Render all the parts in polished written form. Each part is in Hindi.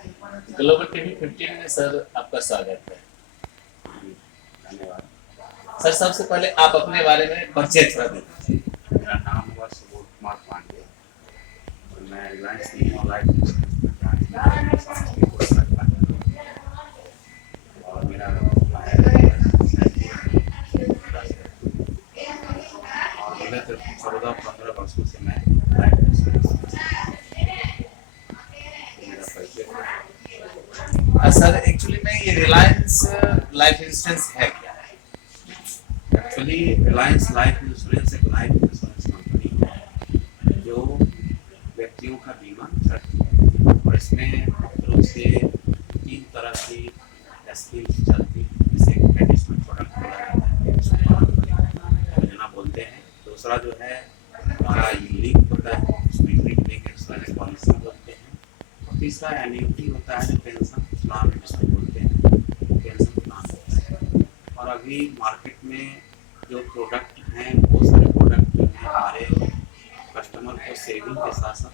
ग्लोबल टीवी 15 में सर आपका स्वागत है। धन्यवाद। सर सबसे पहले आप अपने बारे में परिचय थोड़ा दे दीजिए। मेरा नाम हुआ सुबोध कुमार पांडे और मैं रिलायंस निगम लाइफ इंश्योरेंस में ब्रांच में समस्तीपुर से और मेरा और विगत 14-15 वर्षों से मैं लाइफ इंश्योरेंस मेरा परिचय। सर एक्चुअली में ये रिलायंस लाइफ इंश्योरेंस है क्या? एक्चुअली रिलायंस लाइफ इंश्योरेंस एक लाइफ इंश्योरेंस कंपनी है जो व्यक्तियों का बीमा करती है और इसमें मुख्य रूप से 3 तरह की स्कीम्स चलती है। जैसे ट्रेडिशनल प्रोडक्ट बोला जाता है, योजना बोलते हैं। दूसरा जो है हमारा यूनिक होता है, उसमें यूनिक इंश्योरेंस पॉलिसी बोलते हैं। और तीसरा एन्युटी होता है जो पेंशन प्लान जिसको बोलते हैं, पेंशन प्लान होता है। और अभी मार्केट में जो प्रोडक्ट हैं बहुत सारे प्रोडक्ट जो हैं हमारे कस्टमर को सेविंग के साथ साथ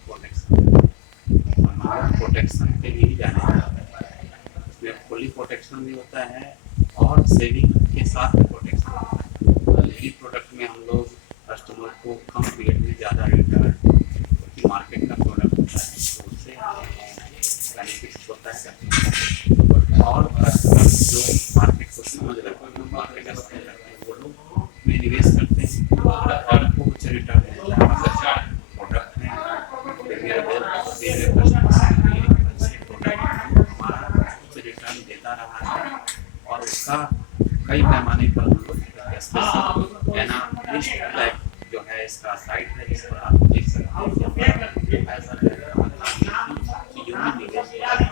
प्रोटेक्शन के लिए ही जाने जाता है। उसमें फुली प्रोटेक्शन भी होता है और सेविंग के साथ प्रोटेक्शन होता है। यही प्रोडक्ट में हम लोग कस्टमर को कम पीरियड में ज़्यादा रिटर्न, क्योंकि मार्केट का प्रोडक्ट होता है तो उससे बेनिफिट होता है। और कस्टमर जो मार्केट को समझ रखते हैं, मार्केट करते हैं, वो लोग में निवेश करते हैं और उनको कुछ रिटर्न मिलता है। प्रोडक्ट है हमारा कुछ रिटर्न देता रहा है और उसका कई पैमाने पर हम लोग एनालिस्ट टाइप जो है इसका साइट है जिस पर आप देख सकते हैं कि ऐसा चीज़ों में निवेश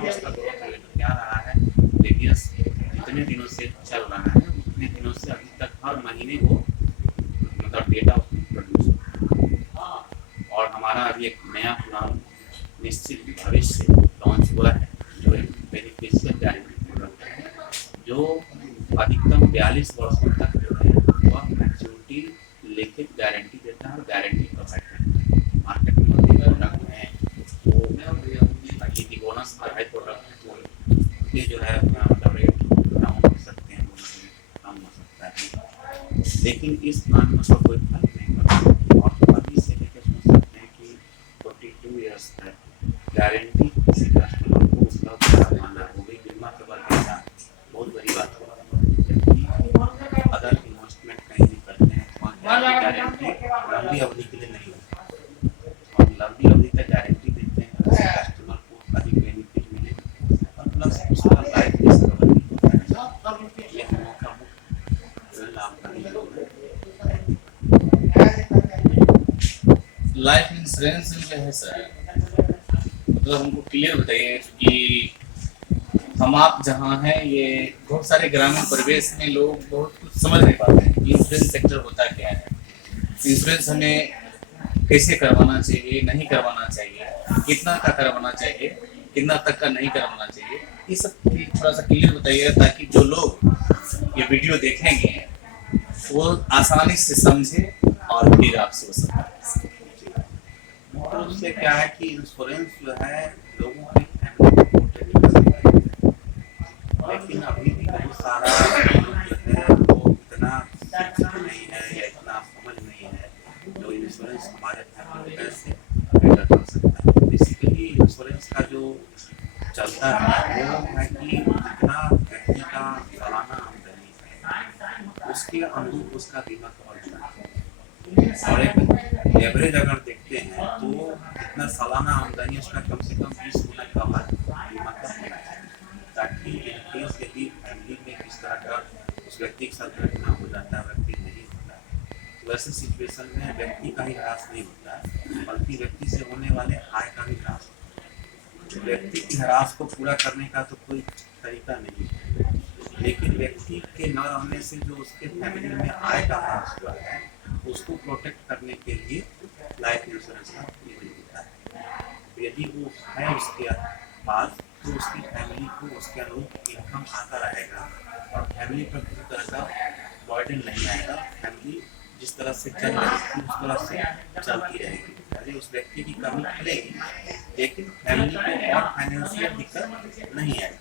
उसका ग्रोथ रेट क्या रहा है, प्रीवियस जितने दिनों से चल रहा है उतने दिनों से अभी तक हर महीने वो मतलब डेटा उसमें प्रोड्यूस। और हमारा अभी एक नया प्लान निश्चित भविष्य लॉन्च हुआ है जो एक बेनिफिशियल गारंटी प्रोडक्ट है जो अधिकतम 42 वर्षों तक जो है वह मैच्योरिटी लिखित गारंटी देता है और गारंटी प्रोवाइड करता है। मार्केट में जो प्रोडक्ट हैं वो यदि बोनस पर हाई प्रोडक्ट है तो ये जो है मतलब रेट डाउन हो सकते हैं, कम हो सकता है, लेकिन इस प्लान में तो कोई फर्क नहीं पड़ता। और अभी से लेकर सोच सकते हैं कि 42 ईयर्स तक गारंटी किसी कस्टमर को उपलब्ध करवाना वो भी बीमा कवर के साथ बहुत बड़ी बात होगी। जबकि अदर इन्वेस्टमेंट कहीं भी करते हैं तो गारंटी लंबी अवधि के लिए नहीं होती और लंबी अवधि तक गारंटी देते हैं तो कस्टमर को अधिक बेनिफिट मिले और प्लस उसका लाइफ रिस्क कवर भी होता है। ये हम लोग का मुख्य लाभकारी योग है। लाइफ इंश्योरेंस जो है सर मतलब हमको क्लियर बताइए कि हम आप जहाँ हैं ये बहुत सारे ग्रामीण परिवेश में लोग बहुत कुछ समझ नहीं पाते हैं इंश्योरेंस सेक्टर होता क्या है, इंश्योरेंस हमें कैसे करवाना चाहिए, नहीं करवाना चाहिए, कितना का करवाना चाहिए, कितना तक का नहीं करवाना चाहिए, ये सब थोड़ा सा क्लियर बताइए ताकि जो लोग ये वीडियो देखेंगे वो आसानी से समझे और फिर आपसे वो समझे। मुख्य रूप से क्या है कि इंश्योरेंस जो है लोगों की फैमिली को प्रोटेक्ट करती है, लेकिन अभी भी बहुत सारा लोग जो है वो इतना शिक्षित नहीं है या इतना समझ नहीं है जो इंश्योरेंस हमारे फैमिली को कैसे बेटर कर सकता है। बेसिकली इंश्योरेंस का जो चलता है वो है कि जितना व्यक्ति का सालाना आमदनी है उसके अनुरूप उसका बीमा कवर होना चाहिए। और एक एवरेज अगर देखते हैं तो जितना सालाना आमदनी उसका कम से कम 20 गुना कवर बीमा का होना चाहिए, ताकि इनकेस यदि फैमिली में किस तरह का उस व्यक्ति के साथ घटना हो जाता है, व्यक्ति नहीं होता है तो वैसे सिचुएशन में व्यक्ति का ही ह्रास नहीं होता बल्कि व्यक्ति से होने वाले आय का भी ह्रास होता है। तो व्यक्ति की ह्रास को पूरा करने का तो कोई तरीका नहीं है, लेकिन व्यक्ति के न रहने से जो उसके फैमिली में आय का ह्रास हुआ है उसको प्रोटेक्ट करने के लिए लाइफ इंश्योरेंस का उपयोग होता है। यदि वो है उसके पास तो उसकी फैमिली को उसके अनुरूप इनकम आता रहेगा और फैमिली पर किसी तरह का बर्डन नहीं आएगा। फैमिली जिस तरह से चल रही थी उस तरह से चलती रहेगी। अरे उस व्यक्ति की कमी खुलेगी, लेकिन फैमिली को और फाइनेंशियल दिक्कत नहीं आएगी।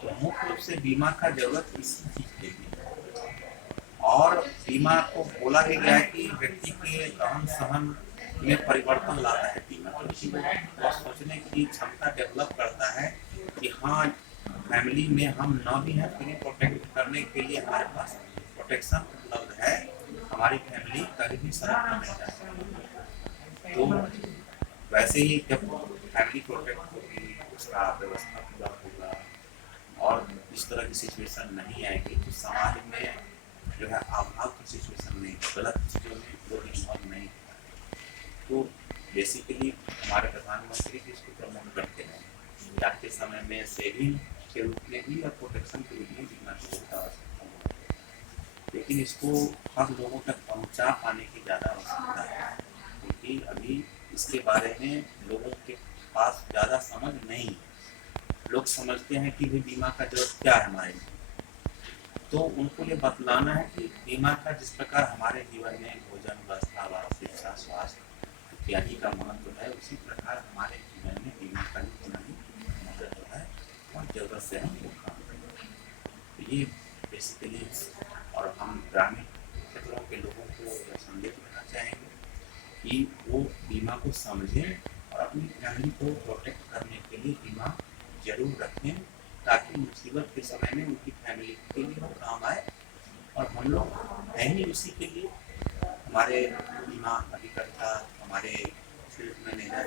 तो मुख्य रूप से बीमा का जरूरत इसी चीज के लिए। और बीमा को बोला भी गया है कि व्यक्ति के रहन सहन में परिवर्तन लाता है बीमा, क्योंकि वो सोचने की क्षमता डेवलप करता है कि हाँ, फैमिली में हम न भी हैं फिर प्रोटेक्ट करने के लिए हमारे पास प्रोटेक्शन उपलब्ध है, हमारी फैमिली कभी भी सड़क पर नहीं जा सकती। तो वैसे ही जब फैमिली प्रोटेक्ट होगी, उसका व्यवस्था पूरा होगा और इस तरह की सिचुएशन नहीं आएगी, तो समाज में जो है अभाव की सिचुएशन नहीं, गलत चीज़ों में लोग इन्वॉल्व नहीं होता। तो बेसिकली हमारे प्रधानमंत्री भी इसको प्रमोट करते हैं कि आज के समय में सेविंग के रूप में भी और प्रोटेक्शन के रूप में बीमा की बहुत आवश्यकता है, लेकिन इसको हर लोगों तक पहुंचा पाने की ज़्यादा आवश्यकता है, क्योंकि अभी इसके बारे में लोगों के पास ज़्यादा समझ नहीं है। लोग समझते हैं कि भाई बीमा का जरूरत क्या है हमारे लिए, तो उनको ये बतलाना है कि बीमा का जिस प्रकार हमारे जीवन में भोजन, वस्त्र, आवास, शिक्षा, स्वास्थ्य इत्यादि का महत्व है, उसी प्रकार हमारे जीवन में बीमा का भी उतना ही महत्व है और जरूरत से हम वो काम करें। तो ये बेसिकली, और हम ग्रामीण क्षेत्रों के लोगों को यह संदेश देना चाहेंगे कि वो बीमा को समझें और अपनी फैमिली को प्रोटेक्ट करने के लिए बीमा जरूर रखें, ताकि मुसीबत के समय में उनकी फैमिली के लिए वो काम आए। और हम लोग हैं ही उसी के लिए, हमारे बीमा अभिकर्ता, हमारे फील्ड मैनेजर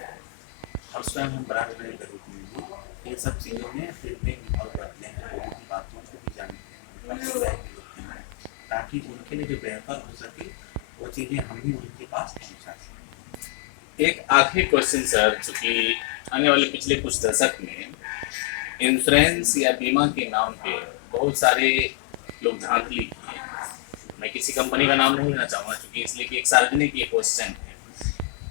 और स्वयं हम ब्रांड मैनेजर रूप में भी इन सब चीज़ों में फील्ड में इन्वॉल्व रहते हैं, लोगों की बातों को भी जानते हैं, ताकि उनके लिए जो बेहतर हो सके वो चीज़ें हम भी उनके पास पहुँचा सकें। एक आखिरी क्वेश्चन सर, चूँकि आने वाले पिछले कुछ दशक में इंश्योरेंस या बीमा के नाम पे बहुत सारे लोग धांधली किए। मैं किसी कंपनी का नाम नहीं लेना चाहूँगा, क्योंकि इसलिए कि एक सार्वजनिक ये क्वेश्चन है।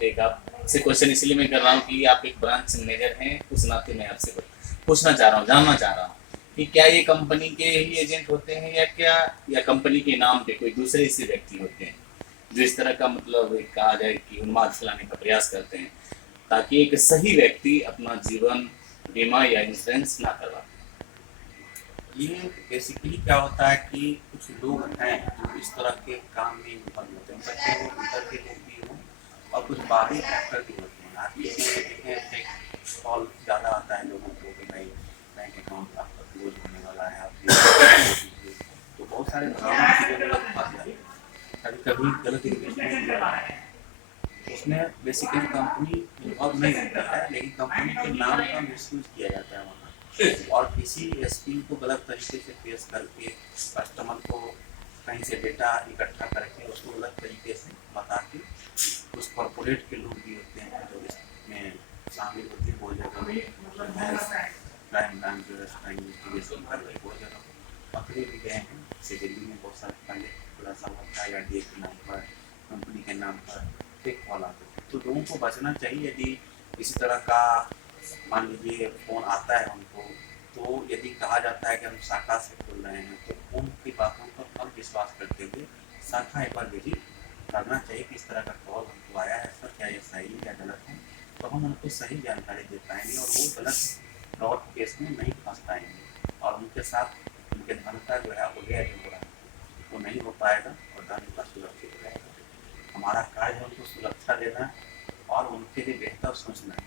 एक आपसे क्वेश्चन इसलिए मैं कर रहा हूँ कि आप एक ब्रांच मैनेजर हैं, उस नाते मैं आपसे पूछना चाह रहा हूँ, जानना चाह रहा हूँ कि क्या ये कंपनी के ही एजेंट होते हैं या कंपनी के नाम पे कोई दूसरे से व्यक्ति होते हैं जो इस तरह का मतलब कहा जाए कि उन्माद फैलाने का प्रयास करते हैं, ताकि एक सही व्यक्ति अपना जीवन बीमा या इंश्योरेंस ना करवा। ये बेसिकली क्या होता है कि कुछ लोग हैं जो इस तरह के काम में इन्वॉल्व होते हैं, चाहे वो अंदर के लोग भी हों और कुछ बाहरी फैक्टर भी होते हैं। आप देखें कॉल ज़्यादा आता है लोगों को कि भाई बैंक अकाउंट आपका क्लोज होने वाला है, आप तो बहुत सारे ड्रामा चीज़ों में लोग फंस जाते हैं। कभी कभी गलत इन्वेस्टमेंट उसमें बेसिकली कंपनी इन्वॉल्व नहीं होता है, लेकिन कंपनी के नाम का मिसयूज किया जाता है वहाँ, और किसी स्कीम को गलत तरीके से पेश करके कस्टमर को कहीं से डेटा इकट्ठा करके उसको गलत तरीके से बता के उस कॉर्पोरेट के लोग भी होते हैं जो इसमें शामिल होते हैं, बहुत जगह क्राइम ब्रांच इन्वेस्टिगेशन करके बहुत जगह पकड़े भी गए हैं। जैसे दिल्ली में बहुत सारे पहले थोड़ा सा होता है RDA के नाम पर, कंपनी के नाम पर फेक कॉल आते थे। तो लोगों को बचना चाहिए। यदि इसी तरह का मान लीजिए फ़ोन आता है उनको, तो यदि कहा जाता है कि हम शाखा से बोल रहे हैं, तो उनकी बातों पर कम विश्वास करते हुए शाखा एक बार विजिट करना चाहिए कि इस तरह का कॉल हमको आया है सर, क्या ये सही या गलत है, तो हम उनको सही जानकारी दे पाएंगे और वो गलत फ्रॉड केस में नहीं फंस पाएंगे और उनके साथ उनके धन का जो है अवैध हो रहा है वो नहीं हो पाएगा और धन का सुरक्षित रहेगा। हमारा कार्य है उनको सुरक्षा देना और उनके लिए बेहतर सोचना है।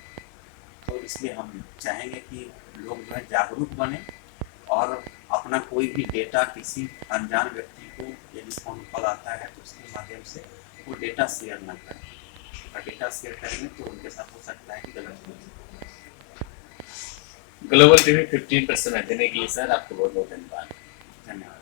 तो इसलिए हम चाहेंगे कि लोग जो है जागरूक बने और अपना कोई भी डेटा किसी अनजान व्यक्ति को यदि फ़ोन कॉल आता है तो उसके माध्यम से वो डेटा शेयर ना करें। अगर डेटा शेयर करेंगे तो उनके साथ हो सकता है कि गलत हो। ग्लोबल टीवी 15% देने के लिए सर आपको बहुत बहुत धन्यवाद। धन्यवाद।